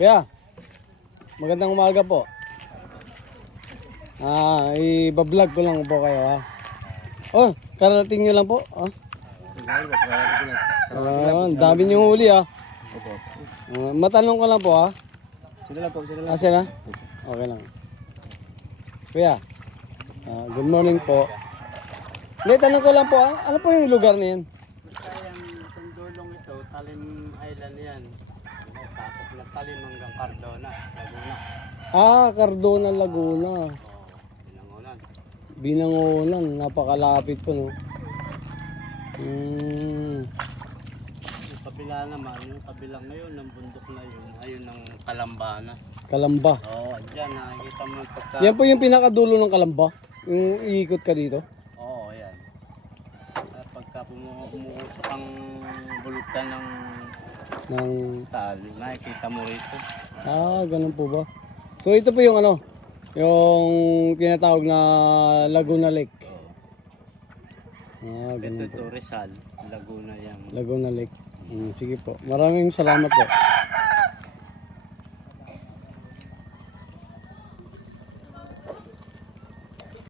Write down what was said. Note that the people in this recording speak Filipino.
Kuya, magandang umaga po. I-vlog ko lang po kayo ha. Oh, karating nyo lang po. Ang dami nyo huli ha. Matanong ko lang po ha. Sila lang po, sila lang. Sila? Okay lang. Kuya, good morning po. Hindi, tanong ko lang po, ano po yung lugar na yan? Itong dulong ito, Talim Island yan. Sakop na Talim hanggang Cardona, Laguna. Cardona, Laguna. Binangonan. Binangonan, napakalapit po no. Yung kabila naman, yung kabilang ngayon ng bundok na yun, ayun ng Kalambana. Kalamba. Oo, dyan nakikita mo yung pagka... Yan po yung pinakadulo ng Kalamba. Yung iikot ka dito. Oo, yan. At pagka umuusok ang bulutan ng tali, nakikita mo rito. Ganun po ba? So ito po yung ano, yung tinatawag na Laguna Lake. Ganun Ito po. Rizal, Laguna yan. Laguna Lake. Sige po. Maraming salamat po.